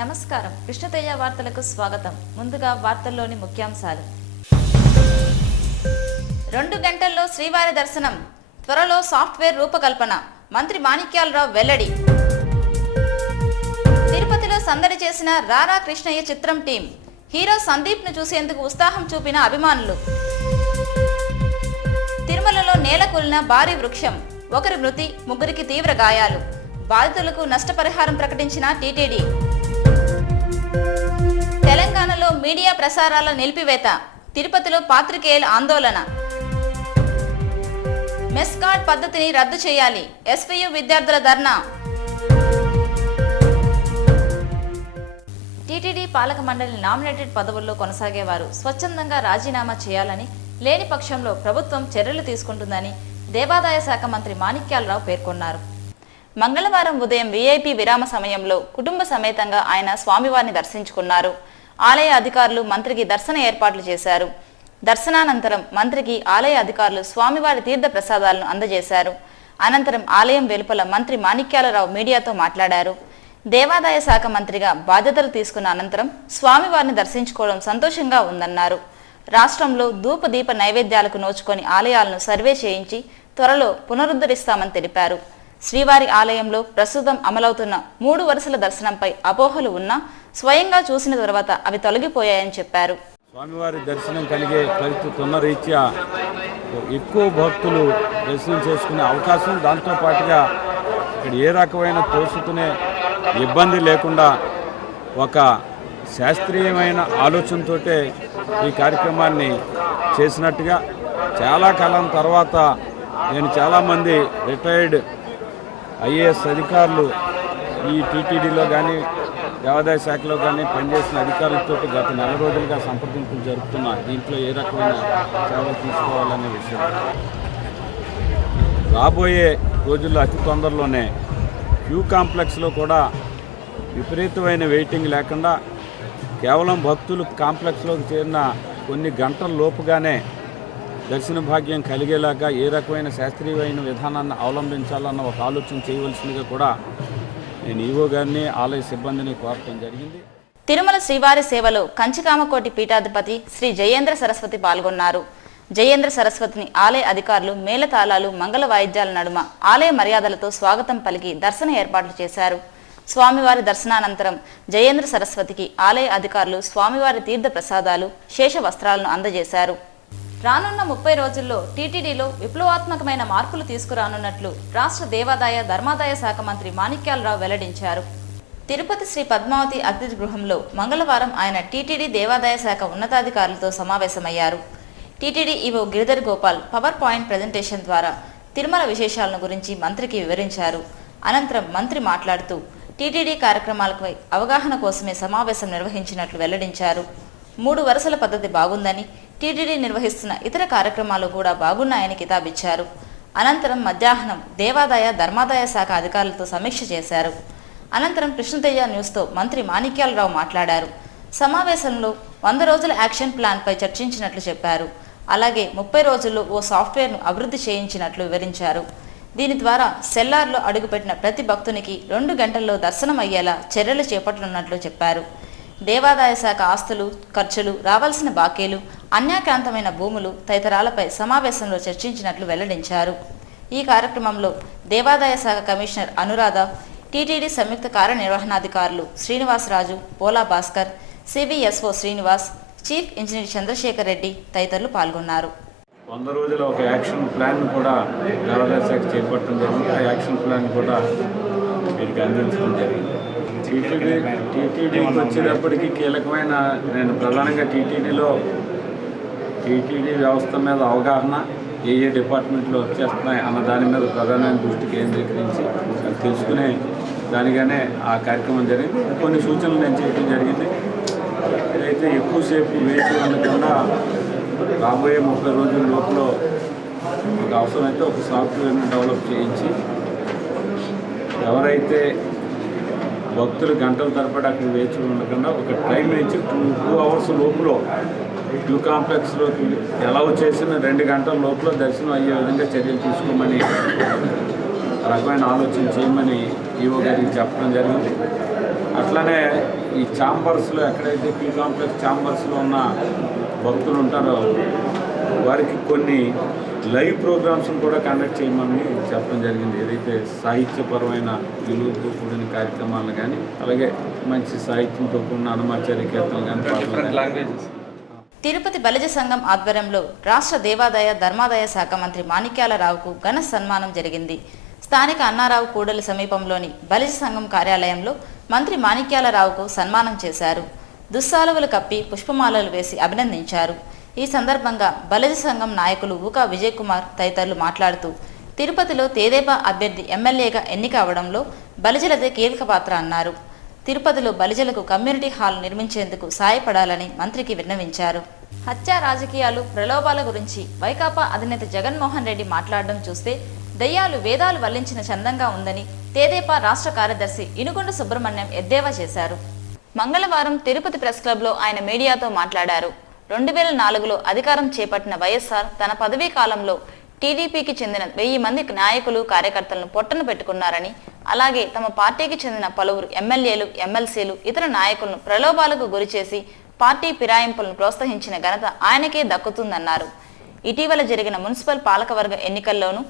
నమస్కారం కృష్ణతేజ వార్తలకు స్వాగతం. ముందుగా వార్తల్లోని ముఖ్యాంశాలు. 2 గంటల్లో శ్రీవారి దర్శనం, త్వరలో సాఫ్ట్వేర్ రూపకల్పన, మంత్రి మాణిక్యాలరావు వెల్లడి. తిరుపతిలో సందడి చేసిన రారా కృష్ణయ్య చిత్రం టీం, హీరో సందీప్ ను చూసేందుకు ఉత్సాహం చూపిన అభిమానులు. తిరుమలలో నేలకూలిన భారీ వృక్షం, 1 మృతి, 3కి తీవ్ర గాయాలు. బాధితులకు నష్టపరిహారం ప్రకటించిన టీటీడీ. తెలంగాణలో మీడియా ప్రసారాల నిలిపివేత, తిరుపతిలో పాత్రికేయుల ఆందోళన. మెస్ కార్డ్ పద్ధతిని రద్దు చేయాలి, ఎస్పీయూ విద్యార్థుల ధర్నా. టీటీడీ పాలక మండలి నామినేటెడ్ పదవుల్లో కొనసాగేవారు స్వచ్ఛందంగా రాజీనామా చేయాలని, లేని పక్షంలో ప్రభుత్వం చర్యలు తీసుకుంటుందని దేవాదాయ శాఖ మంత్రి మాణిక్యాలరావు పేర్కొన్నారు. మంగళవారం ఉదయం వీఐపీ విరామ సమయంలో కుటుంబ సమేతంగా ఆయన స్వామివారిని దర్శించుకున్నారు. ఆలయ అధికారులు మంత్రికి దర్శన ఏర్పాట్లు చేశారు. దర్శనానంతరం మంత్రికి ఆలయ అధికారులు స్వామివారి తీర్థ ప్రసాదాలను అందజేశారు. అనంతరం ఆలయం వెలుపల మంత్రి మాణిక్యాలరావు మీడియాతో మాట్లాడారు. దేవాదాయ శాఖ మంత్రిగా బాధ్యతలు తీసుకున్న అనంతరం స్వామివారిని దర్శించుకోవడం సంతోషంగా ఉందన్నారు. రాష్ట్రంలో ధూపదీప నైవేద్యాలకు నోచుకొని ఆలయాలను సర్వే చేయించి త్వరలో పునరుద్ధరిస్తామని తెలిపారు. శ్రీవారి ఆలయంలో ప్రస్తుతం అమలవుతున్న 3 వరుసల దర్శనంపై అపోహలు ఉన్నా స్వయంగా చూసిన తర్వాత అవి తొలగిపోయాయని చెప్పారు. స్వామివారి దర్శనం కలిగే పరిస్థితి ఉన్న రీత్యా ఎక్కువ భక్తులు దర్శనం చేసుకునే అవకాశం, దాంతోపాటుగా ఇక్కడ ఏ రకమైన తోసుకునే ఇబ్బంది లేకుండా ఒక శాస్త్రీయమైన ఆలోచనతో ఈ కార్యక్రమాన్ని చేసినట్టుగా చాలా కాలం తర్వాత నేను చాలామంది రిటైర్డ్ ఐఏఎస్ అధికారులు ఈ టీటీడీలో కానీ దేవాదాయ శాఖలో కానీ పనిచేసిన అధికారులతో గత 4 రోజులుగా సంప్రదింపులు జరుపుతున్నా. దీంట్లో ఏ రకమైన సేవలు తీసుకోవాలనే విషయం రాబోయే రోజుల్లో అతి తొందరలోనే క్యూ కాంప్లెక్స్లో కూడా విపరీతమైన వెయిటింగ్ లేకుండా కేవలం భక్తులు కాంప్లెక్స్లోకి చేరిన కొన్ని గంటల లోపుగానే దర్శన భాగ్యం కలిగేలాగా ఏ రకమైన శాస్త్రీయమైన విధానాన్ని అవలంబించాలన్న ఒక ఆలోచన చేయవలసిందిగా కూడా నేను ఈవో గారిని ఆలయ సిబ్బందిని కోరటం జరిగింది. తిరుమల శ్రీవారి సేవలో కంచికామకోటి పీఠాధిపతి శ్రీ జయేంద్ర సరస్వతి పాల్గొన్నారు. జయేంద్ర సరస్వతిని ఆలయ అధికారులు మేళతాళాలు, మంగళ వాయిద్యాల నడుమ ఆలయ మర్యాదలతో స్వాగతం పలికి దర్శన ఏర్పాట్లు చేశారు. స్వామివారి దర్శనానంతరం జయేంద్ర సరస్వతికి ఆలయ అధికారులు స్వామివారి తీర్థ ప్రసాదాలు, శేష వస్త్రాలను అందజేశారు. రానున్న 30 రోజుల్లో టీటీడీలో విప్లవాత్మకమైన మార్పులు తీసుకురానున్నట్లు రాష్ట్ర దేవాదాయ ధర్మాదాయ శాఖ మంత్రి మాణిక్యాలరావు వెల్లడించారు. తిరుపతి శ్రీ పద్మావతి అతిథి గృహంలో మంగళవారం ఆయన టీటీడీ దేవాదాయ శాఖ ఉన్నతాధికారులతో సమావేశమయ్యారు. TTD EO Giridhar Gopal power point presentation ద్వారా తిరుమల విశేషాలను గురించి మంత్రికి వివరించారు. అనంతరం మంత్రి మాట్లాడుతూ టీటీడీ కార్యక్రమాలపై అవగాహన కోసమే సమావేశం నిర్వహించినట్లు వెల్లడించారు. 3 వరుసల పద్ధతి బాగుందని, టీటీడీ నిర్వహిస్తున్న ఇతర కార్యక్రమాలు కూడా బాగున్నాయని కితాబిచ్చారు. అనంతరం మధ్యాహ్నం దేవాదాయ ధర్మాదాయ శాఖ అధికారులతో సమీక్ష చేశారు. అనంతరం కృష్ణతేజ న్యూస్తో మంత్రి మాణిక్యాలరావు మాట్లాడారు. సమావేశంలో 100 రోజుల యాక్షన్ ప్లాన్పై చర్చించినట్లు చెప్పారు. అలాగే 30 రోజుల్లో ఓ సాఫ్ట్వేర్ను అభివృద్ధి చేయించినట్లు వివరించారు. దీని ద్వారా సెల్లార్లో అడుగుపెట్టిన ప్రతి భక్తునికి 2 గంటల్లో దర్శనం అయ్యేలా చర్యలు చేపట్టనున్నట్లు చెప్పారు. దేవాదాయ శాఖ ఆస్తులు, ఖర్చులు, రావాల్సిన బాకీలు, అన్యాక్రాంతమైన భూములు తదితరాలపై సమావేశంలో చర్చించినట్లు వెల్లడించారు. ఈ కార్యక్రమంలో దేవాదాయ శాఖ కమిషనర్ అనురాధ, టీటీడీ సంయుక్త కార్యనిర్వహణాధికారులు Srinivasaraju, Pola Bhaskar, CVSO Srinivas, chief engineer Chandrasekhar Reddy తదితరులు పాల్గొన్నారు. 100 రోజుల ఒక యాక్షన్ ప్లాన్ కూడా దేవాదాయ శాఖ చేపట్టడం జరిగింది. ఆ యాక్షన్ ప్లాన్ కూడా వీరికి అందించడం జరిగింది. టీటీడీకి వచ్చేటప్పటికి కీలకమైన నేను ప్రధానంగా టీటీడీ వ్యవస్థ మీద అవగాహన, ఏ డిపార్ట్మెంట్లో వచ్చేస్తున్నాయి అన్న దాని మీద ప్రధానమైన దృష్టి కేంద్రీకరించి అది తెలుసుకునే దానిగానే ఆ కార్యక్రమం జరిగింది. కొన్ని సూచనలు నేను చేయడం జరిగింది. ఏదైతే ఎక్కువసేపు వేచి ఉండకుండా రాబోయే 30 రోజుల లోపల ఒక అవసరమైతే ఒక సాఫ్ట్వేర్ని డెవలప్ చేయించి ఎవరైతే భక్తులు గంటల తరబడి అక్కడ వేచి ఉండకుండా ఒక టైం నుంచి 2 అవర్స్ లోపల క్యూ కాంప్లెక్స్లోకి ఎలా చేసిన 2 గంటల లోపల దర్శనం అయ్యే విధంగా చర్యలు తీసుకోమని రకమైన ఆలోచన చేయమని ఈవో గారికి చెప్పడం జరిగింది. అట్లనే ఈ ఛాంబర్స్లో ఎక్కడైతే పీ కాంప్లెక్స్ ఛాంబర్స్లో ఉన్న భక్తులు ఉంటారో వారికి కొన్ని లైవ్ ప్రోగ్రామ్స్ కూడా కండక్ట్ చేయమని చెప్పడం జరిగింది. ఏదైతే సాహిత్యపరమైన విలువతో కూడిన కార్యక్రమాలను కానీ, అలాగే మంచి సాహిత్యంతో కూడిన హనుమాచార్య కీర్తనలు కానీ తిరుపతి బలిజ సంఘం ఆధ్వర్యంలో రాష్ట్ర దేవాదాయ ధర్మాదాయ శాఖ మంత్రి మాణిక్యాలరావుకు ఘన సన్మానం జరిగింది. స్థానిక అన్నారావు కూడలి సమీపంలోని బలిజ సంఘం కార్యాలయంలో మంత్రి మాణిక్యాలరావుకు సన్మానం చేశారు. దుస్సాలువలు కప్పి పుష్పమాలలు వేసి అభినందించారు. ఈ సందర్భంగా బలిజ సంఘం నాయకులు ఊకా విజయ్ కుమార్ తదితరులు మాట్లాడుతూ తిరుపతిలో తెదేపా అభ్యర్థి ఎమ్మెల్యేగా ఎన్నిక అవడంలో బలిజలదే కీలక పాత్ర అన్నారు. తిరుపతిలో బలిజలకు కమ్యూనిటీ హాల్ నిర్మించేందుకు సాయపడాలని మంత్రికి విన్నవించారు. హత్య రాజకీయాలు ప్రలోభాల గురించి వైకాపా అధినేత జగన్మోహన్ రెడ్డి మాట్లాడడం చూస్తే దయ్యాలు వేదాలు వల్లించిన చందంగా ఉందని తెదేపా రాష్ట్ర కార్యదర్శి ఇనుగొండ సుబ్రహ్మణ్యం ఎద్దేవా చేశారు. మంగళవారం తిరుపతి ప్రెస్ క్లబ్లో ఆయన మీడియాతో మాట్లాడారు. 2004లో అధికారం చేపట్టిన వైఎస్ఆర్ తన పదవీ కాలంలో టీడీపీకి చెందిన 1000 మంది నాయకులు కార్యకర్తలను పొట్టన పెట్టుకున్నారని, అలాగే తమ పార్టీకి చెందిన పలువురు ఎమ్మెల్యేలు ఎమ్మెల్సీలు ఇతర నాయకులను ప్రలోభాలకు గురిచేసి పార్టీ ఫిరాయింపులను ప్రోత్సహించిన ఘనత ఆయనకే దక్కుతుందన్నారు. ఇటీవల జరిగిన మున్సిపల్ పాలకవర్గ ఎన్నికల్లోనూ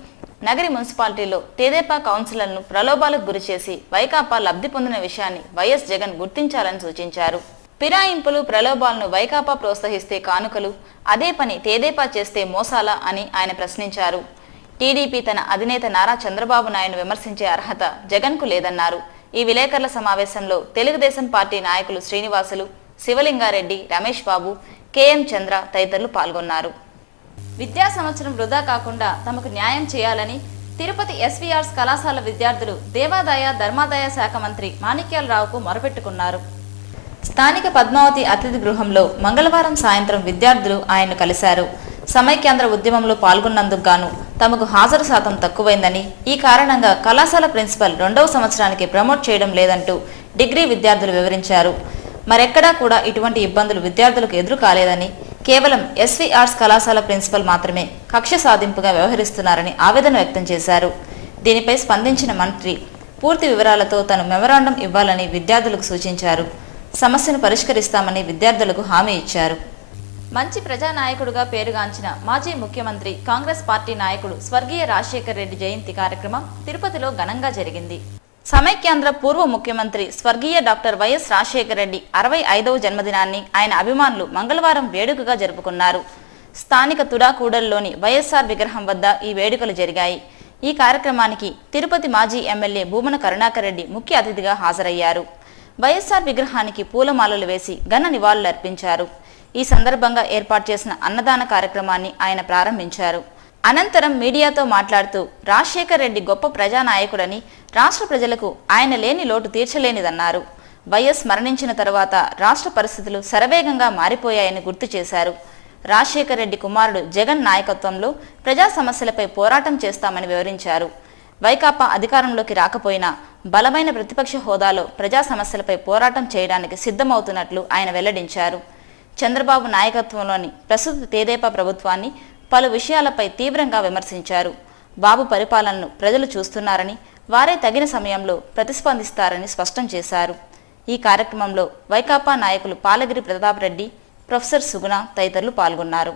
నగరి మున్సిపాలిటీలో తెదేపా కౌన్సిలర్లను ప్రలోభాలకు గురిచేసి వైకాపా లబ్ధి పొందిన విషయాన్ని వైఎస్ జగన్ గుర్తించాలని సూచించారు. ఫిరాయింపులు ప్రలోభాలను వైకాపా ప్రోత్సహిస్తే కానుకలు, అదే పని తెదేపా చేస్తే మోసాలా అని ఆయన ప్రశ్నించారు. టీడీపీ తన అధినేత నారా చంద్రబాబు నాయుడును విమర్శించే అర్హత జగన్కు లేదన్నారు. ఈ విలేకరుల సమావేశంలో తెలుగుదేశం పార్టీ నాయకులు శ్రీనివాసులు, శివలింగారెడ్డి, రమేష్ బాబు, కేఎం చంద్ర తదితరులు పాల్గొన్నారు. విద్యా సంవత్సరం వృధా కాకుండా తమకు న్యాయం చేయాలని తిరుపతి ఎస్వీఆర్స్ కళాశాల విద్యార్థులు దేవాదాయ ధర్మాదాయ శాఖ మంత్రి మాణిక్యాలరావుకు మొరపెట్టుకున్నారు. స్థానిక పద్మావతి అతిథి గృహంలో మంగళవారం సాయంత్రం విద్యార్థులు ఆయన్ను కలిశారు. సమైక్యాంధ్ర ఉద్యమంలో పాల్గొన్నందుకు గాను తమకు హాజరు శాతం తక్కువైందని, ఈ కారణంగా కళాశాల ప్రిన్సిపల్ 2వ సంవత్సరానికి ప్రమోట్ చేయడం లేదంటూ డిగ్రీ విద్యార్థులు వివరించారు. మరెక్కడా కూడా ఇటువంటి ఇబ్బందులు విద్యార్థులకు ఎదురు కాలేదని, కేవలం ఎస్వీఆర్స్ కళాశాల ప్రిన్సిపల్ మాత్రమే కక్ష సాధింపుగా వ్యవహరిస్తున్నారని ఆవేదన వ్యక్తం చేశారు. దీనిపై స్పందించిన మంత్రి పూర్తి వివరాలతో తను మెమరాండం ఇవ్వాలని విద్యార్థులకు సూచించారు. సమస్యను పరిష్కరిస్తామని విద్యార్థులకు హామీ ఇచ్చారు. మంచి ప్రజానాయకుడుగా పేరుగాంచిన మాజీ ముఖ్యమంత్రి కాంగ్రెస్ పార్టీ నాయకుడు స్వర్గీయ రాజశేఖర రెడ్డి జయంతి కార్యక్రమం తిరుపతిలో ఘనంగా జరిగింది. సమైక్యాంధ్ర పూర్వ ముఖ్యమంత్రి స్వర్గీయ డాక్టర్ వైఎస్ రాజశేఖర రెడ్డి 65వ జన్మదినాన్ని ఆయన అభిమానులు మంగళవారం వేడుకగా జరుపుకున్నారు. స్థానిక తుడాకూడల్లోని వైఎస్ఆర్ విగ్రహం వద్ద ఈ వేడుకలు జరిగాయి. ఈ కార్యక్రమానికి తిరుపతి మాజీ ఎమ్మెల్యే భూమన కరుణాకర్ రెడ్డి ముఖ్య అతిథిగా హాజరయ్యారు. వైఎస్ఆర్ విగ్రహానికి పూలమాలలు వేసి ఘన నివాళులర్పించారు. ఈ సందర్భంగా ఏర్పాటు చేసిన అన్నదాన కార్యక్రమాన్ని ఆయన ప్రారంభించారు. అనంతరం మీడియాతో మాట్లాడుతూ రాజశేఖర్ రెడ్డి గొప్ప ప్రజానాయకుడని, రాష్ట్ర ప్రజలకు ఆయన లేని లోటు తీర్చలేనిదన్నారు. వైఎస్ మరణించిన తరువాత రాష్ట్ర పరిస్థితులు శరవేగంగా మారిపోయాయని గుర్తు చేశారు. రాజశేఖర్ రెడ్డి కుమారుడు జగన్ నాయకత్వంలో ప్రజా సమస్యలపై పోరాటం చేస్తామని వివరించారు. వైకాపా అధికారంలోకి రాకపోయినా బలమైన ప్రతిపక్ష హోదాలో ప్రజా సమస్యలపై పోరాటం చేయడానికి సిద్ధమవుతున్నట్లు ఆయన వెల్లడించారు. చంద్రబాబు నాయకత్వంలోని ప్రస్తుత తెదేపా ప్రభుత్వాన్ని పలు విషయాలపై తీవ్రంగా విమర్శించారు. బాబు పరిపాలనను ప్రజలు చూస్తున్నారని, వారే తగిన సమయంలో ప్రతిస్పందిస్తారని స్పష్టం చేశారు. ఈ కార్యక్రమంలో వైకాపా నాయకులు పాలగిరి ప్రతాప్ రెడ్డి, ప్రొఫెసర్ సుగుణ తదితరులు పాల్గొన్నారు.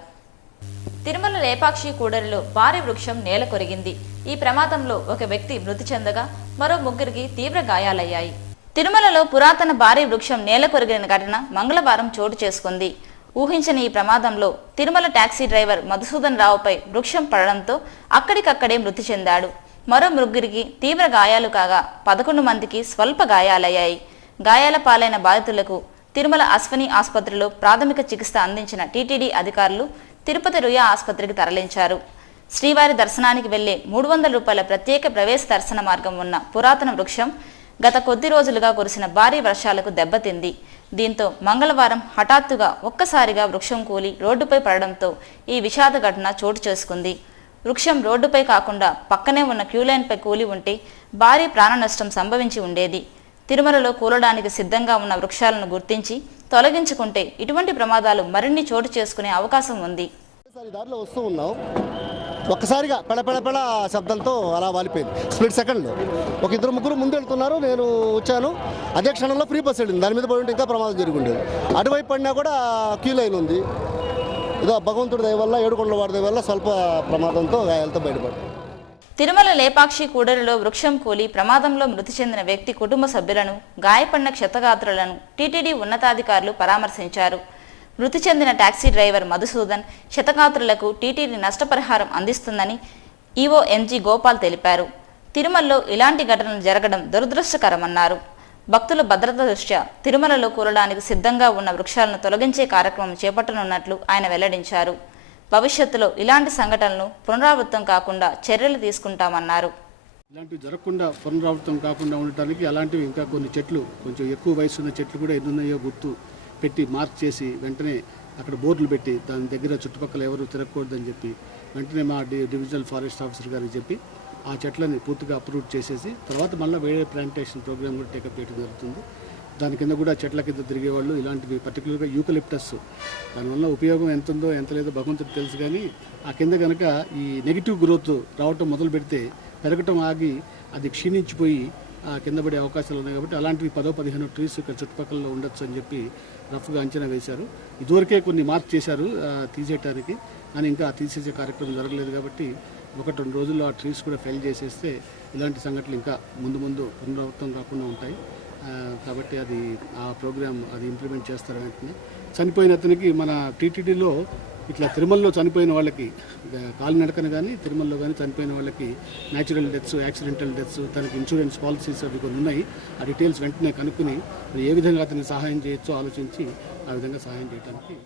తిరుమల లేపాక్షి కూడలిలో భారీ వృక్షం నేల కొరిగింది. ఈ ప్రమాదంలో ఒక వ్యక్తి మృతి చెందగా మరో 3కి తీవ్ర గాయాలయ్యాయి. తిరుమలలో పురాతన భారీ వృక్షం నేల కొరిగిన ఘటన మంగళవారం చోటు చేసుకుంది. ఊహించని ఈ ప్రమాదంలో తిరుమల టాక్సీ డ్రైవర్ మధుసూదన్ రావుపై వృక్షం పడడంతో అక్కడికక్కడే మృతి చెందాడు. మరో 3కి తీవ్ర గాయాలు కాగా 11 మందికి స్వల్ప గాయాలయ్యాయి. గాయాల పాలైన బాధితులకు తిరుమల అశ్విని ఆసుపత్రిలో ప్రాథమిక చికిత్స అందించిన టీటీడీ అధికారులు తిరుపతి రుయా ఆసుపత్రికి తరలించారు. శ్రీవారి దర్శనానికి వెళ్లే 300 రూపాయల ప్రత్యేక ప్రవేశ దర్శన మార్గం ఉన్న పురాతన వృక్షం గత కొద్ది రోజులుగా కురిసిన భారీ వర్షాలకు దెబ్బతింది. దీంతో మంగళవారం హఠాత్తుగా ఒక్కసారిగా వృక్షం కూలి రోడ్డుపై పడడంతో ఈ విషాద ఘటన చోటు చేసుకుంది. వృక్షం రోడ్డుపై కాకుండా పక్కనే ఉన్న క్యూలైన్పై కూలి ఉంటే భారీ ప్రాణ నష్టం సంభవించి ఉండేది. తిరుమలలో కూలడానికి సిద్ధంగా ఉన్న వృక్షాలను గుర్తించి తొలగించుకుంటే ఇటువంటి ప్రమాదాలు మరిన్ని చోటు చేసుకునే అవకాశం ఉంది. దారిలో వస్తూ ఉన్నాం, ఒక్కసారిగా పెళ శబ్దంతో అలా వాలిపోయింది. స్ప్లిట్ సెకండ్లో ఒక ఇద్దరు ముగ్గురు ముందు వెళ్తున్నారు, నేను వచ్చాను. అదే క్షణంలో ఫ్రీ బస్ వెళ్ళింది, దాని మీద పడి ఉంటే ఇంకా ప్రమాదం జరిగి ఉండేది. అటువైపు పడినా కూడా క్యూ లైన్ ఉంది. ఏదో భగవంతుడి దయ వల్ల, ఏడుకొండల వాడి దయ వల్ల స్వల్ప ప్రమాదంతో గాయాలతో బయటపడ్డారు. తిరుమల లేపాక్షి కూడలిలో వృక్షం కూలి ప్రమాదంలో మృతి చెందిన వ్యక్తి కుటుంబ సభ్యులను, గాయపడిన క్షతగాత్రులను టీటీడీ ఉన్నతాధికారులు పరామర్శించారు. మృతి చెందిన టాక్సీ డ్రైవర్ మధుసూదన్, క్షతగాత్రులకు టీటీడీ నష్టపరిహారం అందిస్తుందని ఈవో ఎంజీ గోపాల్ తెలిపారు. తిరుమలలో ఇలాంటి ఘటనలు జరగడం దురదృష్టకరమన్నారు. భక్తుల భద్రత దృష్ట్యా తిరుమలలో కూలడానికి సిద్ధంగా ఉన్న వృక్షాలను తొలగించే కార్యక్రమం చేపట్టనున్నట్లు ఆయన వెల్లడించారు. భవిష్యత్తులో ఇలాంటి సంఘటనలు పునరావృతం కాకుండా చర్యలు తీసుకుంటామన్నారు. ఇలాంటివి జరగకుండా పునరావృతం కాకుండా ఉండటానికి అలాంటివి ఇంకా కొన్ని చెట్లు, కొంచెం ఎక్కువ వయసు ఉన్న చెట్లు కూడా ఎన్నున్నాయో గుర్తు పెట్టి మార్క్ చేసి వెంటనే అక్కడ బోర్డులు పెట్టి దాని దగ్గర చుట్టుపక్కల ఎవరు తిరగకూడదని చెప్పి వెంటనే మా డివిజనల్ ఫారెస్ట్ ఆఫీసర్ గారికి చెప్పి ఆ చెట్లని పూర్తిగా అప్రూవ్ చేసేసి తర్వాత మళ్ళీ వేరే ప్లాంటేషన్ ప్రోగ్రామ్ కూడా టేకప్ చేయడం జరుగుతుంది. దాని కింద కూడా చెట్ల కింద తిరిగేవాళ్ళు ఇలాంటివి పర్టికులర్గా యూకలిప్టస్, దానివల్ల ఉపయోగం ఎంత ఉందో ఎంత లేదో భగవంతుడికి తెలుసు. కానీ ఆ కింద కనుక ఈ నెగిటివ్ గ్రోత్ రావటం మొదలు పెడితే పెరగటం ఆగి అది క్షీణించిపోయి కింద పడే అవకాశాలు ఉన్నాయి. కాబట్టి అలాంటివి 10-15 ట్రీస్ ఇక్కడ చుట్టుపక్కల ఉండొచ్చు అని చెప్పి రఫ్గా అంచనా వేశారు. ఇదివరకే కొన్ని మార్క్ చేశారు తీసేయటానికి, కానీ ఇంకా తీసేసే కార్యక్రమం జరగలేదు. కాబట్టి 1-2 రోజుల్లో ఆ ట్రీస్ కూడా ఫెల్ చేసేస్తే ఇలాంటి సంఘటనలు ఇంకా ముందు పునరావృతం కాకుండా ఉంటాయి. కాబట్టి అది ఆ ప్రోగ్రామ్ అది ఇంప్లిమెంట్ చేస్తారు. వెంటనే చనిపోయిన అతనికి మన టీటీడీలో ఇట్లా తిరుమలలో చనిపోయిన వాళ్ళకి కాలినడకన కానీ తిరుమలలో కానీ చనిపోయిన వాళ్ళకి న్యాచురల్ డెత్స్, యాక్సిడెంటల్ డెత్స్, తనకి ఇన్సూరెన్స్ పాలసీస్ అవి కొన్ని ఉన్నాయి. ఆ డీటెయిల్స్ వెంటనే కనుక్కుని ఏ విధంగా అతనికి సహాయం చేయొచ్చో ఆలోచించి ఆ విధంగా సహాయం చేయడానికి.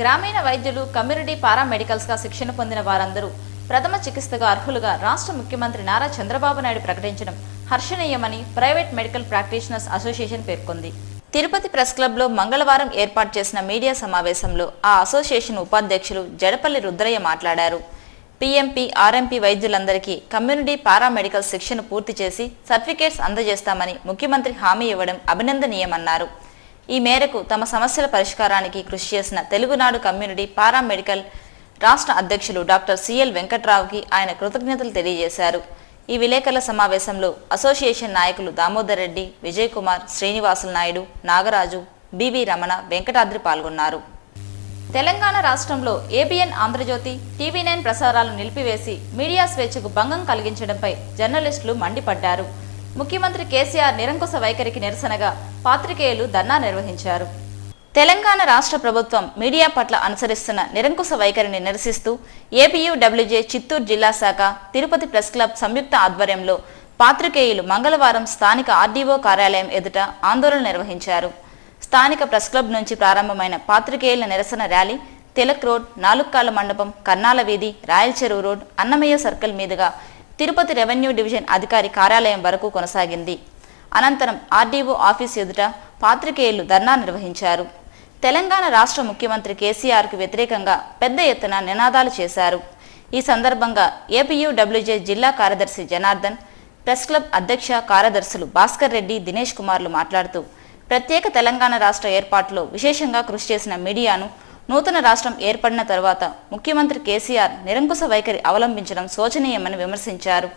గ్రామీణ వైద్యులు, కమ్యూనిటీ పారామెడికల్స్గా శిక్షణ పొందిన వారందరూ ప్రథమ చికిత్సగా అర్హులుగా రాష్ట్ర ముఖ్యమంత్రి నారా చంద్రబాబు నాయుడు ప్రకటించడం హర్షణీయమని ప్రైవేట్ మెడికల్ ప్రాక్టీషనర్స్ అసోసియేషన్ పేర్కొంది. తిరుపతి ప్రెస్ క్లబ్లో మంగళవారం ఏర్పాటు చేసిన మీడియా సమావేశంలో ఆ అసోసియేషన్ ఉపాధ్యక్షులు జడపల్లి రుద్రయ్య మాట్లాడారు. పీఎంపీ, ఆర్ఎంపీ వైద్యులందరికీ కమ్యూనిటీ పారామెడికల్ శిక్షణ పూర్తి చేసి సర్టిఫికేట్స్ అందజేస్తామని ముఖ్యమంత్రి హామీ ఇవ్వడం అభినందనీయమన్నారు. ఈ మేరకు తమ సమస్యల పరిష్కారానికి కృషి చేసిన తెలుగునాడు కమ్యూనిటీ పారామెడికల్ రాష్ట్ర అధ్యక్షులు డాక్టర్ సిఎల్ వెంకట్రావుకి ఆయన కృతజ్ఞతలు తెలియజేశారు. ఈ విలేకరుల సమావేశంలో అసోసియేషన్ నాయకులు దామోదర్ రెడ్డి, విజయ్ కుమార్, శ్రీనివాసులు నాయుడు, నాగరాజు, బివి రమణ, వెంకటాద్రి పాల్గొన్నారు. తెలంగాణ రాష్ట్రంలో ఏబిఎన్, ఆంధ్రజ్యోతి, టీవీ9 ప్రసారాలను నిలిపివేసి మీడియా స్వేచ్ఛకు భంగం కలిగించడంపై జర్నలిస్టులు మండిపడ్డారు. ముఖ్యమంత్రి కేసీఆర్ నిరంకుశ వైఖరికి నిరసనగా పాత్రికేయులు ధర్నా నిర్వహించారు. తెలంగాణ రాష్ట్ర ప్రభుత్వం మీడియా పట్ల అనుసరిస్తున్న నిరంకుశ వైఖరిని నిరసిస్తూ ఏపీయూడబ్ల్యూజే చిత్తూరు జిల్లా శాఖ, తిరుపతి ప్రెస్ క్లబ్ సంయుక్త ఆధ్వర్యంలో పాత్రికేయులు మంగళవారం స్థానిక ఆర్డీఓ కార్యాలయం ఎదుట ఆందోళన నిర్వహించారు. స్థానిక ప్రెస్ క్లబ్ నుంచి ప్రారంభమైన పాత్రికేయుల నిరసన ర్యాలీ తిలక్ రోడ్, నాలుక్కాల మండపం, కర్నాల వీధి, రాయల్ చెరువు రోడ్, అన్నమయ్య సర్కిల్ మీదుగా తిరుపతి రెవెన్యూ డివిజన్ అధికారి కార్యాలయం వరకు కొనసాగింది. అనంతరం ఆర్డీఓ ఆఫీస్ ఎదుట పాత్రికేయులు ధర్నా నిర్వహించారు. తెలంగాణ రాష్ట్ర ముఖ్యమంత్రి కేసీఆర్కు వ్యతిరేకంగా పెద్ద ఎత్తున నినాదాలు చేశారు. ఈ సందర్భంగా ఏపీయూడబ్ల్యూజే జిల్లా కార్యదర్శి జనార్దన్, ప్రెస్ క్లబ్ అధ్యక్ష కార్యదర్శులు భాస్కర్ రెడ్డి, దినేష్ కుమార్లు మాట్లాడుతూ ప్రత్యేక తెలంగాణ రాష్ట్ర ఏర్పాటులో విశేషంగా కృషి చేసిన మీడియాను నూతన రాష్ట్రం ఏర్పడిన తరువాత ముఖ్యమంత్రి కేసీఆర్ నిరంకుశ వైఖరి అవలంబించడం శోచనీయమని విమర్శించారు.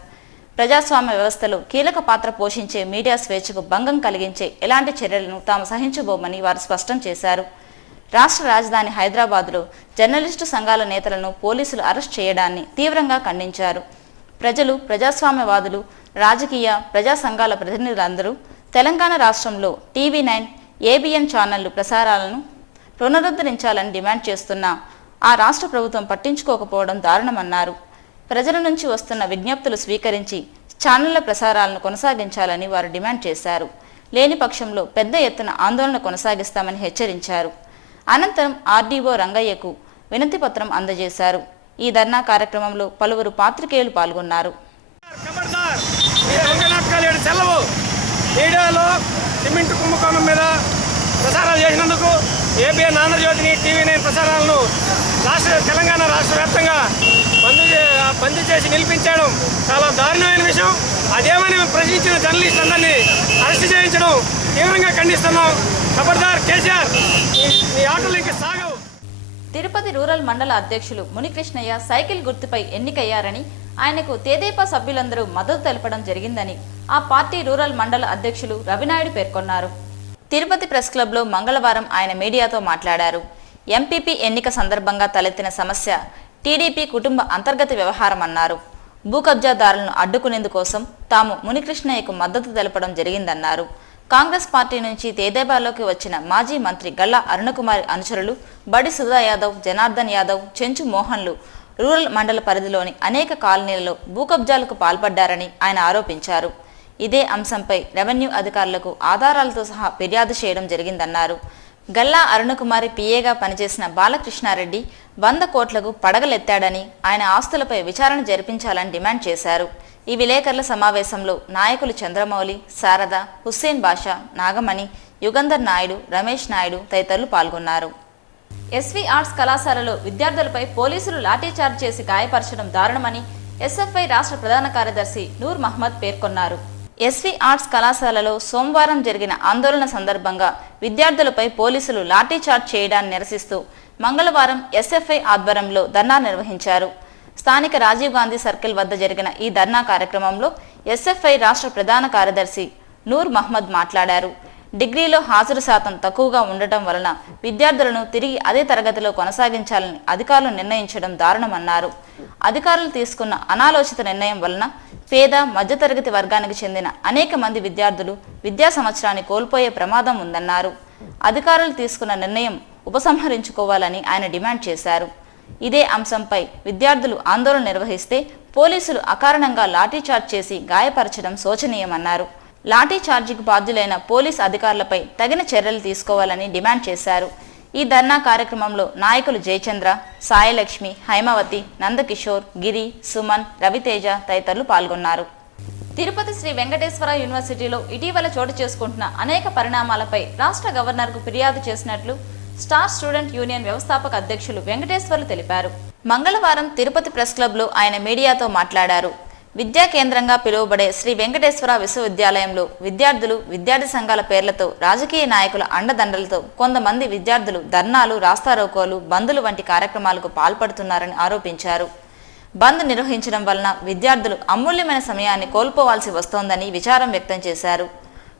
ప్రజాస్వామ్య వ్యవస్థలో కీలక పాత్ర పోషించే మీడియా స్వేచ్ఛకు భంగం కలిగించే ఎలాంటి చర్యలను తాము సహించబోమని వారు స్పష్టం చేశారు. రాష్ట్ర రాజధాని హైదరాబాద్లో జర్నలిస్టు సంఘాల నేతలను పోలీసులు అరెస్ట్ చేయడాన్ని తీవ్రంగా ఖండించారు. ప్రజలు, ప్రజాస్వామ్యవాదులు, రాజకీయ, ప్రజా సంఘాల ప్రతినిధులందరూ తెలంగాణ రాష్ట్రంలో టీవీ9, ఏబిఎన్ ఛానళ్లు ప్రసారాలను పునరుద్ధరించాలని డిమాండ్ చేస్తున్నా ఆ రాష్ట్ర ప్రభుత్వం పట్టించుకోకపోవడం దారుణమన్నారు. ప్రజల నుంచి వస్తున్న విజ్ఞప్తులు స్వీకరించి ఛానళ్ల ప్రసారాలను కొనసాగించాలని వారు డిమాండ్ చేశారు. లేని పక్షంలో పెద్ద ఎత్తున ఆందోళన కొనసాగిస్తామని హెచ్చరించారు. అనంతరం ఆర్డీఓ రంగయ్యకు వినతి పత్రం అందజేశారు. ఈ ధర్నా కార్యక్రమంలో పలువురు పాత్రికేయులు పాల్గొన్నారు. ప్రసారాలు చేసినందుకు ఏబిఎన్, ఆంధ్రజ్యోతిని, టీవీ9 ప్రసారాలను తెలంగాణ రాష్ట్ర వ్యాప్తంగా బంద్ చేసి నిలిపించడం చాలా దారుణమైన విషయం. అదేమని ప్రశ్నించిన జర్నలిస్ట్ అందరినీ అరెస్ట్ చేయించడం తీవ్రంగా ఖండిస్తున్నాం. ఖబర్దార్ కేసీఆర్, ఈ ఆటలు ఇంకా సాగవు. తిరుపతి రూరల్ మండల అధ్యక్షులు మునికృష్ణయ్య సైకిల్ గుర్తుపై ఎన్నికయ్యారని, ఆయనకు తెదేపా సభ్యులందరూ మద్దతు తెలపడం జరిగిందని ఆ పార్టీ రూరల్ మండల అధ్యక్షులు రవినాయుడు పేర్కొన్నారు. తిరుపతి ప్రెస్ క్లబ్లో మంగళవారం ఆయన మీడియాతో మాట్లాడారు. ఎంపీపీ ఎన్నిక సందర్భంగా తలెత్తిన సమస్య టీడీపీ కుటుంబ అంతర్గత వ్యవహారం అన్నారు. భూ కబ్జాదారులను అడ్డుకునేందుకోసం తాము మునికృష్ణయ్యకు మద్దతు తెలపడం జరిగిందన్నారు. కాంగ్రెస్ పార్టీ నుంచి తెదేపాలోకి వచ్చిన మాజీ మంత్రి గల్లా అరుణకుమారి అనుచరులు బడి సుధా యాదవ్, జనార్దన్ యాదవ్, చెంచు మోహన్లు రూరల్ మండల పరిధిలోని అనేక కాలనీలలో భూ కబ్జాలకు పాల్పడ్డారని ఆయన ఆరోపించారు. ఇదే అంశంపై రెవెన్యూ అధికారులకు ఆధారాలతో సహా ఫిర్యాదు చేయడం జరిగిందన్నారు. గల్లా అరుణకుమారి పిఏగా పనిచేసిన బాలకృష్ణారెడ్డి 100 కోట్లకు పడగలెత్తాడని, ఆయన ఆస్తులపై విచారణ జరిపించాలని డిమాండ్ చేశారు. ఈ విలేకరుల సమావేశంలో నాయకులు చంద్రమౌళి, శారద, హుస్సేన్ బాషా, నాగమణి, యుగంధర్ నాయుడు, రమేష్ నాయుడు తదితరులు పాల్గొన్నారు. ఎస్వి ఆర్ట్స్ కళాశాలలో విద్యార్థులపై పోలీసులు లాఠీచార్జ్ చేసి గాయపరచడం దారుణమని ఎస్ఎఫ్ఐ రాష్ట్ర ప్రధాన కార్యదర్శి నూర్ మహ్మద్ పేర్కొన్నారు. ఎస్వి ఆర్ట్స్ కళాశాలలో సోమవారం జరిగిన ఆందోళన సందర్భంగా విద్యార్థులపై పోలీసులు లాఠీచార్జ్ చేయడాన్ని నిరసిస్తూ మంగళవారం ఎస్ఎఫ్ఐ ఆధ్వర్యంలో ధర్నా నిర్వహించారు. స్థానిక రాజీవ్ గాంధీ సర్కిల్ వద్ద జరిగిన ఈ ధర్నా కార్యక్రమంలో ఎస్ఎఫ్ఐ రాష్ట్ర ప్రధాన కార్యదర్శి నూర్ మహ్మద్ మాట్లాడారు. డిగ్రీలో హాజరు శాతం తక్కువగా ఉండటం వలన విద్యార్థులను తిరిగి అదే తరగతిలో కొనసాగించాలని అధికారులు నిర్ణయించడం దారుణమన్నారు. అధికారులు తీసుకున్న అనాలోచిత నిర్ణయం వలన పేద మధ్యతరగతి వర్గానికి చెందిన అనేక మంది విద్యార్థులు విద్యా సంవత్సరాన్ని కోల్పోయే ప్రమాదం ఉందన్నారు. అధికారులు తీసుకున్న నిర్ణయం ఉపసంహరించుకోవాలని ఆయన డిమాండ్ చేశారు. ఇదే అంశంపై విద్యార్థులు ఆందోళన నిర్వహిస్తే పోలీసులు అకారణంగా లాఠీచార్జ్ చేసి గాయపరచడం శోచనీయమన్నారు. లాఠీచార్జికి బాధ్యులైన పోలీస్ అధికారులపై తగిన చర్యలు తీసుకోవాలని డిమాండ్ చేశారు. ఈ ధర్నా కార్యక్రమంలో నాయకులు జయచంద్ర, సాయిలక్ష్మి, హైమవతి, నందకిషోర్, గిరి, సుమన్, రవితేజ తదితరులు పాల్గొన్నారు. తిరుపతి శ్రీ వెంకటేశ్వర యూనివర్సిటీలో ఇటీవల చోటు చేసుకుంటున్న అనేక పరిణామాలపై రాష్ట్ర గవర్నర్కు ఫిర్యాదు చేసినట్లు స్టార్ స్టూడెంట్ యూనియన్ వ్యవస్థాపక అధ్యక్షులు వెంకటేశ్వర్లు తెలిపారు. మంగళవారం తిరుపతి ప్రెస్ క్లబ్లో ఆయన మీడియాతో మాట్లాడారు. విద్యా కేంద్రంగా పిలువబడే శ్రీ వెంకటేశ్వర విశ్వవిద్యాలయంలో విద్యార్థులు, విద్యార్థి సంఘాల పేర్లతో రాజకీయ నాయకుల అండదండలతో కొంతమంది విద్యార్థులు ధర్నాలు, రాస్తారోకోలు, బందులు వంటి కార్యక్రమాలకు పాల్పడుతున్నారని ఆరోపించారు. బంద్ నిర్వహించడం వలన విద్యార్థులు అమూల్యమైన సమయాన్ని కోల్పోవాల్సి వస్తోందని విచారం వ్యక్తం చేశారు.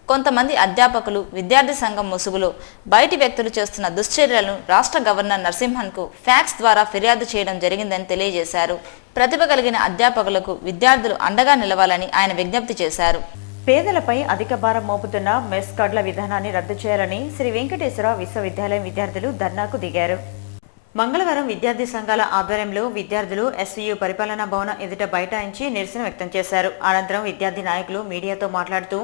కొంతమంది అధ్యాపకులు, విద్యార్థి సంఘం ముసుగులో బయటి వ్యక్తులు చేస్తున్న దుశ్చర్యలను రాష్ట్ర గవర్నర్ నరసింహన్కు ఫ్యాక్స్ ద్వారా ఫిర్యాదు చేయడం జరిగిందని తెలియజేశారు. ప్రతిభ కలిగిన అధ్యాపకులకు విద్యార్థులు అండగా నిలవాలని ఆయన విజ్ఞప్తి చేశారు. పేదలపై అధిక భారం మోపుతున్న మెస్ కార్డుల విధానాన్ని రద్దు చేయాలని శ్రీ వెంకటేశ్వర విశ్వవిద్యాలయం విద్యార్థులు ధర్నాకు దిగారు. మంగళవారం విద్యార్థి సంఘాల ఆధ్వర్యంలో విద్యార్థులు ఎస్వీయు పరిపాలనా భవనం ఎదుట బైఠాయించి నిరసన వ్యక్తం చేశారు. అనంతరం విద్యార్థి నాయకులు మీడియాతో మాట్లాడుతూ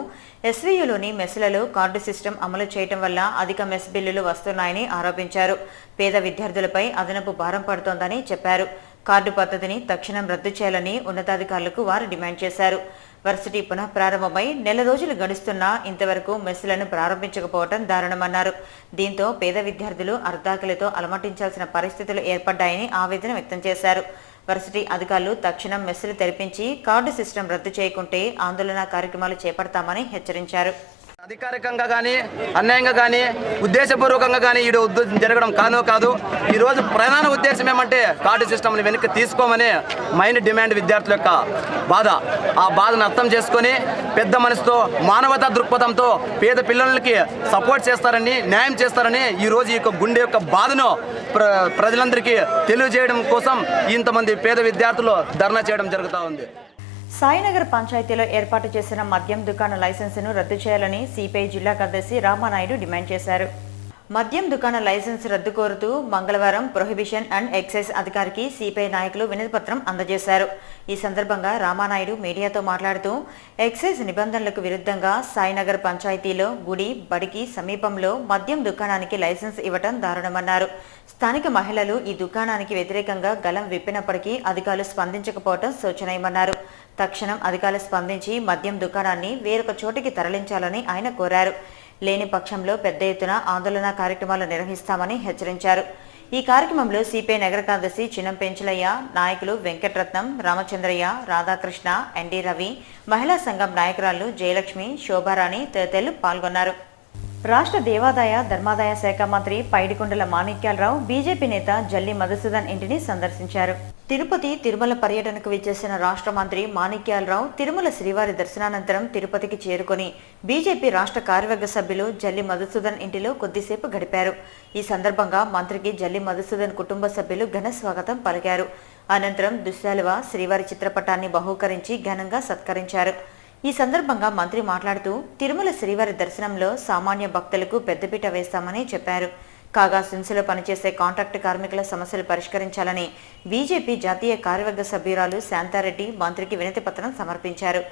ఎస్వీయులోని మెస్లలో కార్డు సిస్టమ్ అమలు చేయడం వల్ల అధిక మెస్ బిల్లులు వస్తున్నాయని ఆరోపించారు. పేద విద్యార్థులపై అదనపు భారం పడుతోందని చెప్పారు. కార్డు పద్ధతిని తక్షణం రద్దు చేయాలని ఉన్నతాధికారులకు వారు డిమాండ్ చేశారు. వర్సిటీ పునః ప్రారంభమై నెల రోజులు గడుస్తున్నా ఇంతవరకు మెస్సులను ప్రారంభించకపోవడం దారుణమన్నారు. దీంతో పేద విద్యార్థులు అర్ధాకలితో అలమటించాల్సిన పరిస్థితులు ఏర్పడ్డాయని ఆవేదన వ్యక్తం చేశారు. వర్సిటీ అధికారులు తక్షణం మెస్సులు తెరిపించి కార్డు సిస్టమ్ రద్దు చేయకుంటే ఆందోళన కార్యక్రమాలు చేపడతామని హెచ్చరించారు. అధికారికంగా కానీ అన్యాయంగా కానీ ఉద్దేశపూర్వకంగా కానీ ఈ జరగడం కాదు. ఈరోజు ప్రధాన ఉద్దేశం ఏమంటే కార్డు సిస్టమ్ని వెనక్కి తీసుకోమని మైన్ డిమాండ్ విద్యార్థుల యొక్క బాధ. ఆ బాధను అర్థం చేసుకొని పెద్ద మనసుతో, మానవతా దృక్పథంతో పేద పిల్లలకి సపోర్ట్ చేస్తారని, న్యాయం చేస్తారని ఈరోజు ఈ గుండె యొక్క బాధను ప్రజలందరికీ తెలియజేయడం కోసం ఇంతమంది పేద విద్యార్థులు ధర్నా చేయడం జరుగుతూ ఉంది. సాయినగర్ పంచాయతీలో ఏర్పాటు చేసిన మద్యం దుకాణ లైసెన్సును రద్దు చేయాలని సిపిఐ జిల్లా కార్యదర్శి రామానాయుడు డిమాండ్ చేశారు. మద్యం దుకాణ లైసెన్స్ రద్దు కోరుతూ మంగళవారం ప్రొహిబిషన్ అండ్ ఎక్సైజ్ అధికారికి సిపిఐ నాయకులు వినతిపత్రం అందజేశారు. ఈ సందర్భంగా రామానాయుడు మీడియాతో మాట్లాడుతూ ఎక్సైజ్ నిబంధనలకు విరుద్ధంగా సాయినగర్ పంచాయతీలో గుడి, బడికి సమీపంలో మద్యం దుకాణానికి లైసెన్స్ ఇవ్వటం దారుణమన్నారు. స్థానిక మహిళలు ఈ దుకాణానికి వ్యతిరేకంగా గలం విప్పినప్పటికీ అధికారులు స్పందించకపోవడం శోచనీయమన్నారు. తక్షణం అధికారులు స్పందించి మద్యం దుకాణాన్ని వేరొక చోటికి తరలించాలని ఆయన కోరారు. లేని పక్షంలో పెద్ద ఎత్తున ఆందోళన కార్యక్రమాలు నిర్వహిస్తామని హెచ్చరించారు. ఈ కార్యక్రమంలో సిపిఐ నగర కార్యదర్శి చిన్నం పెంచలయ్య, నాయకులు వెంకటరత్నం, రామచంద్రయ్య, రాధాకృష్ణ, ఎన్డి రవి, మహిళా సంఘం నాయకురాలు జయలక్ష్మి, శోభారాణి తదితరులు పాల్గొన్నారు. రాష్ట్ర దేవాదాయ ధర్మాదాయ శాఖ మంత్రి పైడికొండల మాణిక్యాలరావు బీజేపీ నేత జల్లి మధుసూదన్ ఇంటిని సందర్శించారు. తిరుపతి తిరుమల పర్యటనకు విచ్చేసిన రాష్ట్ర మంత్రి మాణిక్యాలరావు తిరుమల శ్రీవారి దర్శనానంతరం తిరుపతికి చేరుకుని బీజేపీ రాష్ట్ర కార్యవర్గ సభ్యులు జల్లి మధుసూదన్ ఇంటిలో కొద్దిసేపు గడిపారు. ఈ సందర్భంగా మంత్రికి జల్లి మధుసూదన్ కుటుంబ సభ్యులు ఘన స్వాగతం పలికారు. అనంతరం దుశ్శాలువ శ్రీవారి చిత్రపటాన్ని బహూకరించి ఘనంగా సత్కరించారు. ఈ సందర్భంగా మంత్రి మాట్లాడుతూ తిరుమల శ్రీవారి దర్శనంలో సామాన్య భక్తులకు పెద్దపీట వేస్తామని చెప్పారు. కాగా సిమ్స్లో పనిచేసే కాంట్రాక్టు కార్మికుల సమస్యలు పరిష్కరించాలని బీజేపీ జాతీయ కార్యవర్గ సభ్యురాలు శాంతారెడ్డి మంత్రికి వినతి పత్రం సమర్పించారు.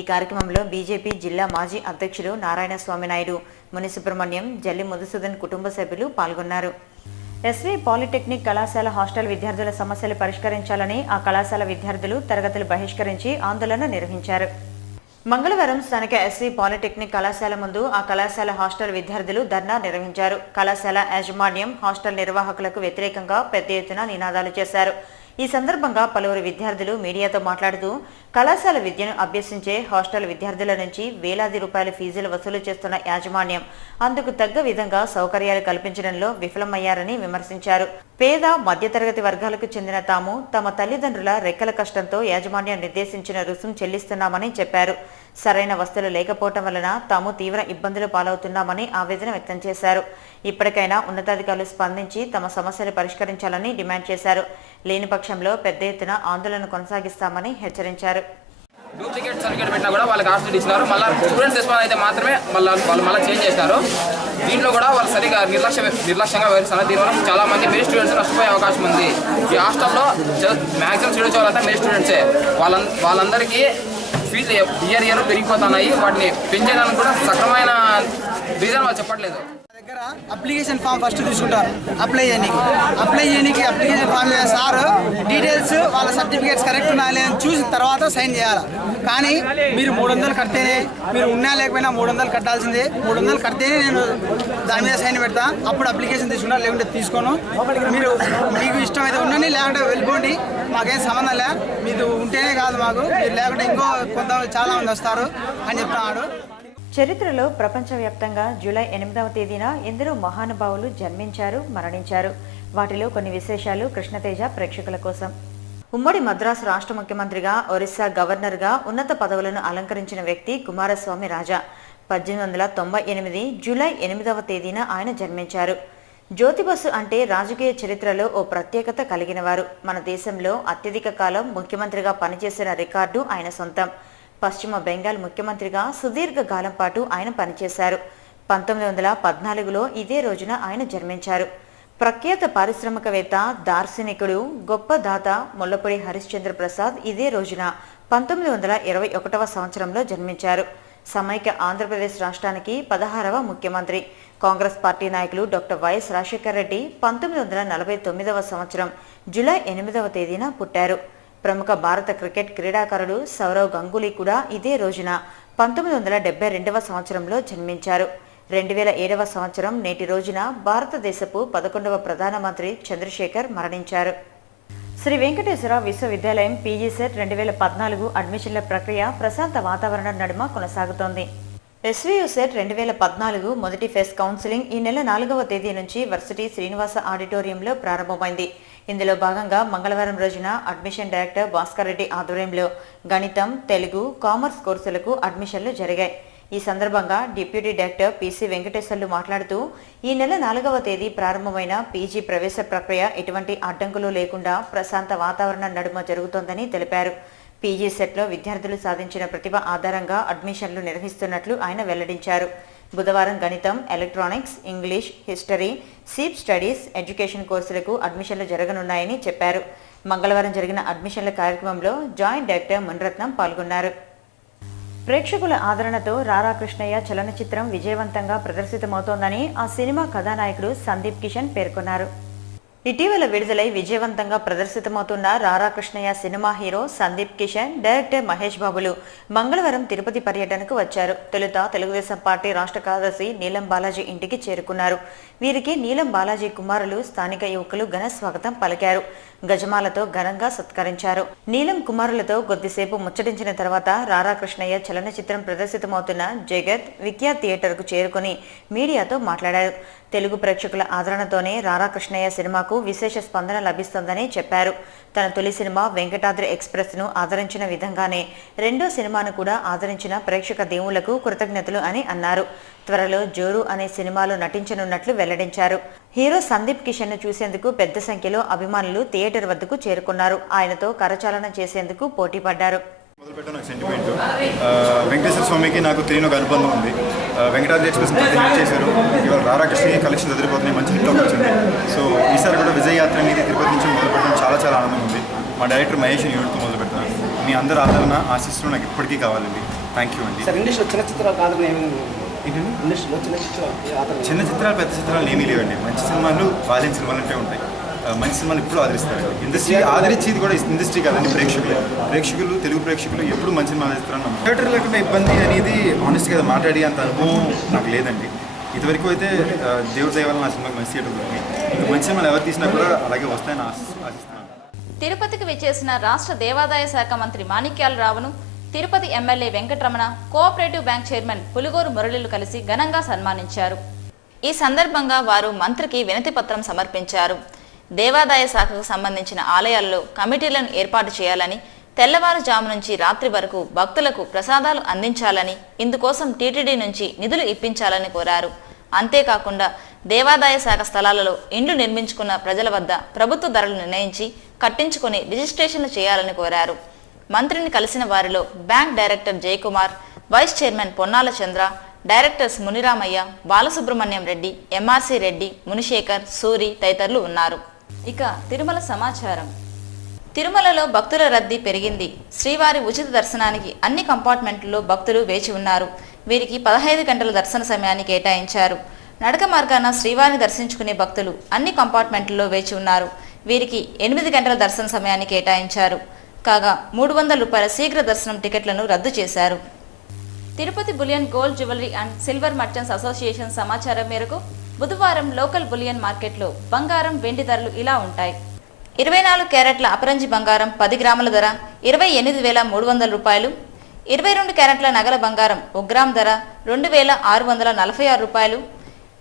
ఈ కార్యక్రమంలో బీజేపీ జిల్లా మాజీ అధ్యక్షులు నారాయణ స్వామి నాయుడు, ముని సుబ్రహ్మణ్యం, జల్లి మధుసూదన్ కుటుంబ సభ్యులు పాల్గొన్నారు. ఎస్వి పాలిటెక్నిక్ కళాశాల హాస్టల్ విద్యార్థుల సమస్యలు పరిష్కరించాలని ఆ కళాశాల విద్యార్థులు తరగతులు బహిష్కరించి ఆందోళన నిర్వహించారు. మంగళవారం స్థానిక ఎస్వి పాలిటెక్నిక్ కళాశాల ముందు ఆ కళాశాల హాస్టల్ విద్యార్థులు ధర్నా నిర్వహించారు. కళాశాల యాజమాన్యం హాస్టల్ నిర్వాహకులకు వ్యతిరేకంగా పెద్ద ఎత్తున నినాదాలు చేశారు. ఈ సందర్భంగా పలువురు విద్యార్థులు మీడియాతో మాట్లాడుతూ కళాశాల విద్యను అభ్యసించే హాస్టల్ విద్యార్థుల నుంచి వేలాది రూపాయల ఫీజులు వసూలు చేస్తున్న యాజమాన్యం అందుకు తగ్గ విధంగా సౌకర్యాలు కల్పించడంలో విఫలమయ్యారని విమర్శించారు. పేద మధ్యతరగతి వర్గాలకు చెందిన తాము తమ తల్లిదండ్రుల రెక్కల కష్టంతో యాజమాన్యం నిర్దేశించిన రుసుము చెల్లిస్తున్నామని చెప్పారు. సరైన వసతులు లేకపోవటం వలన తాము తీవ్ర ఇబ్బందులు పాలవుతున్నామని ఆవేదన వ్యక్తం చేశారు. ఇప్పటికైనా ఉన్నతాధికారులు స్పందించి తమ సమస్యలు పరిష్కరించాలని డిమాండ్ చేశారు. లేని పక్షంలో పెద్ద ఎత్తున ఆందోళన కొనసాగిస్తామని హెచ్చరించారు. డూప్లికేట్ సర్టిఫికేట్ పెట్టినా కూడా వాళ్ళకి హాస్టల్ ఇచ్చినారు. మళ్ళీ స్టూడెంట్స్ రెస్పాన్స్ అయితే మాత్రమే వాళ్ళు చేంజ్ చేసినారు. దీంట్లో కూడా వాళ్ళు సరిగా నిర్లక్ష్యంగా వ్యవహరిస్తున్నారు. దీనివల్ల చాలా మంది మెరిట్ స్టూడెంట్స్ నష్టపోయే అవకాశం ఉంది. ఈ హాస్టల్లో మ్యాక్సిమం స్టూడెంట్స్ వాళ్ళంతా మెరిట్ స్టూడెంట్సే. వాళ్ళందరికీ ఫీజు ఇయర్ పెరిగిపోతున్నాయి. వాటిని పెంచేదానికి కూడా సక్రమైన రీజన్ వాళ్ళు చెప్పట్లేదు. దగ్గర అప్లికేషన్ ఫామ్ ఫస్ట్ తీసుకుంటారు. అప్లై చేయడానికి అప్లికేషన్ ఫామ్ సార్ డీటెయిల్స్ వాళ్ళ సర్టిఫికేట్స్ కరెక్ట్ ఉన్నా లేదని చూసిన తర్వాత సైన్ చేయాలి. కానీ మీరు 300 కడితేనే, మీరు ఉన్నా లేకపోయినా 300 కట్టాల్సిందే. 300 కడితేనే నేను దాని మీద సైన్ పెడతా. అప్పుడు అప్లికేషన్ తీసుకుంటా, లేకుంటే తీసుకోను. మీరు మీకు ఇష్టమైతే ఉండండి, లేకుంటే వెళ్ళిపోండి, మాకేం సంబంధం లే. మీరు ఉంటేనే కాదు మాకు, మీరు లేకుంటే ఇంకో చాలా మంది వస్తారు అని చెప్తున్నాడు. చరిత్రలో ప్రపంచవ్యాప్తంగా జూలై 8వ తేదీన ఎందరో మహానుభావులు జన్మించారు, మరణించారు. వాటిలో కొన్ని విశేషాలు కృష్ణతేజ ప్రేక్షకుల కోసం. ఉమ్మడి మద్రాసు రాష్ట్ర ముఖ్యమంత్రిగా, ఒరిస్సా గవర్నర్గా ఉన్నత పదవులను అలంకరించిన వ్యక్తి కుమారస్వామి రాజా. 1898 జూలై 8వ తేదీన ఆయన జన్మించారు. జ్యోతిబసు అంటే రాజకీయ చరిత్రలో ఓ ప్రత్యేకత కలిగినవారు. మన దేశంలో అత్యధిక కాలం ముఖ్యమంత్రిగా పనిచేసిన రికార్డు ఆయన సొంతం. పశ్చిమ బెంగాల్ ముఖ్యమంత్రిగా సుదీర్ఘ కాలం పాటు ఆయన పనిచేశారు. 1914లో ఇదే రోజున ఆయన జన్మించారు. ప్రఖ్యాత పారిశ్రామికవేత్త, దార్శనికుడు, గొప్ప దాత ముల్లపూడి హరిశ్చంద్ర ప్రసాద్ ఇదే రోజున 1921వ సంవత్సరంలో జన్మించారు. సమైక్య ఆంధ్రప్రదేశ్ రాష్ట్రానికి 16వ ముఖ్యమంత్రి. కాంగ్రెస్ పార్టీ నాయకులు డాక్టర్ వైఎస్ రాజశేఖర రెడ్డి 1949వ సంవత్సరం జూలై 8వ తేదీన పుట్టారు. ప్రముఖ భారత క్రికెట్ క్రీడాకారుడు సౌరవ్ గంగూలీ కూడా ఇదే రోజున 1972వ సంవత్సరంలో జన్మించారు. 2007వ సంవత్సరం నేటి రోజున భారతదేశపు 11వ ప్రధానమంత్రి చంద్రశేఖర్ మరణించారు. శ్రీ వెంకటేశ్వర విశ్వవిద్యాలయం పీజీ సెట్ 2014 అడ్మిషన్ల ప్రక్రియ ప్రశాంత వాతావరణం నడుమ కొనసాగుతోంది. ఎస్వీయు సెట్ 2014 మొదటి ఫేజ్ కౌన్సిలింగ్ ఈ నెల 4వ తేదీ నుంచి వర్సిటీ శ్రీనివాస ఆడిటోరియంలో ప్రారంభమైంది. ఇందులో భాగంగా మంగళవారం రోజున అడ్మిషన్ డైరెక్టర్ భాస్కర్ రెడ్డి ఆధ్వర్యంలో గణితం, తెలుగు, కామర్స్ కోర్సులకు అడ్మిషన్లు జరిగాయి. ఈ సందర్భంగా డిప్యూటీ డైరెక్టర్ పిసి వెంకటేశ్వర్లు మాట్లాడుతూ ఈ నెల 4వ తేదీ ప్రారంభమైన పీజీ ప్రవేశ ప్రక్రియ ఎటువంటి అడ్డంకులు లేకుండా ప్రశాంత వాతావరణం నడుమ జరుగుతోందని తెలిపారు. పీజీ సెట్లో విద్యార్థులు సాధించిన ప్రతిభ ఆధారంగా అడ్మిషన్లు నిర్వహిస్తున్నట్లు ఆయన వెల్లడించారు. బుధవారం గణితం, ఎలక్ట్రానిక్స్, ఇంగ్లీష్, హిస్టరీ, సీప్ స్టడీస్, ఎడ్యుకేషన్ కోర్సులకు అడ్మిషన్లు జరగనున్నాయని చెప్పారు. మంగళవారం జరిగిన అడ్మిషన్ల కార్యక్రమంలో జాయింట్ డైరెక్టర్ మున్రత్నం పాల్గొన్నారు. ప్రేక్షకుల ఆదరణతో రారా కృష్ణయ్య చలనచిత్రం విజయవంతంగా ప్రదర్శితమవుతోందని ఆ సినిమా కథానాయకుడు సందీప్ కిషన్ పేర్కొన్నారు. ఇటీవల విడుదలై విజయవంతంగా ప్రదర్శితమవుతున్న రారా Krishnaiah cinema hero Sandeep Kishan, director Mahesh బాబులు మంగళవారం తిరుపతి పర్యటనకు వచ్చారు. తొలుత తెలుగుదేశం పార్టీ రాష్ట్ర కార్యదర్శి నీలం బాలాజీ ఇంటికి చేరుకున్నారు. వీరికి నీలం బాలాజీ కుమారులు, స్థానిక యువకులు ఘన స్వాగతం పలికారు. గజమాలతో ఘనంగా సత్కరించారు. నీలం కుమారులతో కొద్దిసేపు ముచ్చటించిన తర్వాత రారా కృష్ణయ్య చలనచిత్రం ప్రదర్శితమవుతున్న జగత్ విఖ్యాత్ థియేటర్కు చేరుకుని మీడియాతో మాట్లాడారు. తెలుగు ప్రేక్షకుల ఆదరణతోనే రారా కృష్ణయ్య సినిమాకు విశేష స్పందన లభిస్తోందని చెప్పారు. తన తొలి సినిమా వెంకటాద్రి ఎక్స్ప్రెస్ ను ఆదరించిన విధంగానే రెండో సినిమాను కూడా ఆదరించిన ప్రేక్షక దేవుళ్లకు కృతజ్ఞతలు అని అన్నారు. త్వరలో జోరు అనే సినిమాలో నటించనున్నట్లు వెల్లడించారు. హీరో సందీప్ కిషన్ ను చూసేందుకు పెద్ద సంఖ్యలో అభిమానులు థియేటర్ వద్దకు చేరుకున్నారు. ఆయనతో కరచాలనం చేసేందుకు పోటీ పడ్డారు. మొదలుపెట్టాను నాకు సెంటిమెంట్. వెంకటేశ్వర స్వామికి నాకు తెలియని ఒక అనుబంధం ఉంది. వెంకటాద్రి ఎక్స్ప్రెస్ హిట్ చేశారు. ఇవాళ రారా కృష్ణయ్య కలెక్షన్ ఎదిరిపోతున్నాయి, మంచి హిట్ వచ్చింది. సో ఈసారి కూడా విజయ యాత్ర అనేది తిరుపతి నుంచి మొదలుపెట్టడం చాలా ఆనందం ఉంది. మా డైరెక్టర్ మహేష్ యూనిట్తో మొదలుపెట్టాను. మీ అందరి ఆదరణ ఆశిస్తులు నాకు ఇప్పటికీ కావాలండి. థ్యాంక్ యూ అండి. చిన్న చిత్రాలు పెద్ద చిత్రాలు ఏమీ లేవండి. మంచి సినిమాలు బాల్యం సినిమాలు అంటే ఉంటాయి. మంచి సినిమాలు ఎప్పుడు ఆదరిస్తారు. ఇండస్ట్రీ ఆదరించేది కూడా ఇండస్ట్రీ కాదండి, ప్రేక్షకులు తెలుగు ప్రేక్షకులు ఎప్పుడు మంచి సినిమాలు ఆదరిస్తారని థియేటర్ లేకుండా ఇబ్బంది అనేది ఆనెస్ట్గా మాట్లాడి అంత అనుభవం నాకు లేదండి. ఇదివరకు అయితే దేవుడి దయ వల్ల నా సినిమాకి మంచి థియేటర్ ఉంది. ఇంకా మంచి సినిమాలు ఎవరు తీసినా కూడా అలాగే వస్తాయని ఆశిస్తున్నాను. తిరుపతికి విచ్చేసిన రాష్ట్ర దేవాదాయ శాఖ మంత్రి మాణిక్యాలరావును Tirupati MLA Venkataramana, cooperative bank chairman Puligoru మురళీలు కలిసి ఘనంగా సన్మానించారు. ఈ సందర్భంగా వారు మంత్రికి వినతి పత్రం సమర్పించారు. దేవాదాయ శాఖకు సంబంధించిన ఆలయాల్లో కమిటీలను ఏర్పాటు చేయాలని, తెల్లవారుజాము నుంచి రాత్రి వరకు భక్తులకు ప్రసాదాలు అందించాలని, ఇందుకోసం టీటీడీ నుంచి నిధులు ఇప్పించాలని కోరారు. అంతేకాకుండా దేవాదాయ శాఖ స్థలాలలో ఇండ్లు నిర్మించుకున్న ప్రజల వద్ద ప్రభుత్వ ధరలు నిర్ణయించి కట్టించుకుని రిజిస్ట్రేషన్లు చేయాలని కోరారు. మంత్రిని కలిసిన వారిలో bank director Jayakumar, vice chairman Ponnala Chandra, directors Muniramaiah, Balasubrahmanyam Reddy, MRC Reddy, Munishekar, Suri తదితరులు ఉన్నారు. ఇక తిరుమల సమాచారం. తిరుమలలో భక్తుల రద్దీ పెరిగింది. శ్రీవారి ఉచిత దర్శనానికి అన్ని కంపార్ట్మెంట్లలో భక్తులు వేచి ఉన్నారు. వీరికి 15 గంటల దర్శన సమయాన్ని కేటాయించారు. నడక మార్గాన శ్రీవారిని దర్శించుకునే భక్తులు అన్ని కంపార్ట్మెంట్లలో వేచి ఉన్నారు. వీరికి 8 గంటల దర్శన సమయాన్ని కేటాయించారు. కాగా 300 రూపాయల శీఘ్ర దర్శనం టికెట్లను రద్దు చేశారు. Tirupati bullion gold jewellery and silver merchants association సమాచారం మేరకు బుధవారం లోకల్ బులియన్ మార్కెట్లో బంగారం, వెండి ధరలు ఇలా ఉంటాయి. 24 క్యారెట్ల అపరంజి బంగారం 10 గ్రాముల ధర 28,300 రూపాయలు. 22 క్యారెట్ల నగల బంగారం 1 గ్రామ్ ధర 2,646 రూపాయలు.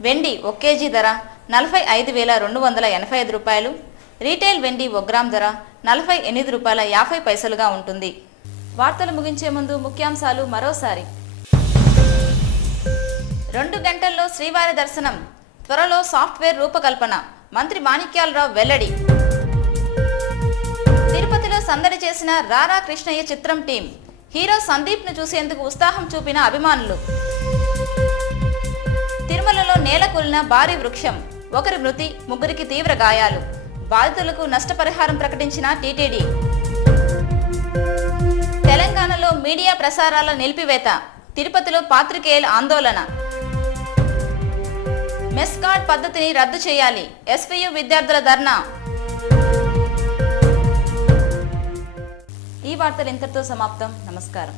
వెండి 1 కేజీ ధర 45,285 రూపాయలు. రీటైల్ వెండి 1 గ్రామ్ ధర 48 రూపాయల 50 పైసలుగా ఉంటుంది. వార్తలు ముగించే ముందు ముఖ్యాంశాలు మరోసారి. 2 గంటల్లో శ్రీవారి దర్శనం, త్వరలో సాఫ్ట్వేర్ రూపకల్పన, మంత్రి మాణిక్యాలరావు వెల్లడి. తిరుపతిలో సందడి చేసిన రారా కృష్ణయ్య చిత్రం టీం, హీరో సందీప్ ను చూసేందుకు ఉత్సాహం చూపిన అభిమానులు. తిరుమలలో నేలకూలిన భారీ వృక్షం, 1 మృతి, 3కి తీవ్ర గాయాలు. బాధితులకు నష్టపరిహారం ప్రకటించిన టీటీడీ. తెలంగాణలో మీడియా ప్రసారాల నిలిపివేత, తిరుపతిలో పాత్రికేయుల ఆందోళన. మెస్ కార్డ్ పద్ధతిని రద్దు చేయాలి, ఎస్పీయూ విద్యార్థుల ధర్నా. ఈ వార్తలు ఇంతటితో సమాప్తం. నమస్కారం.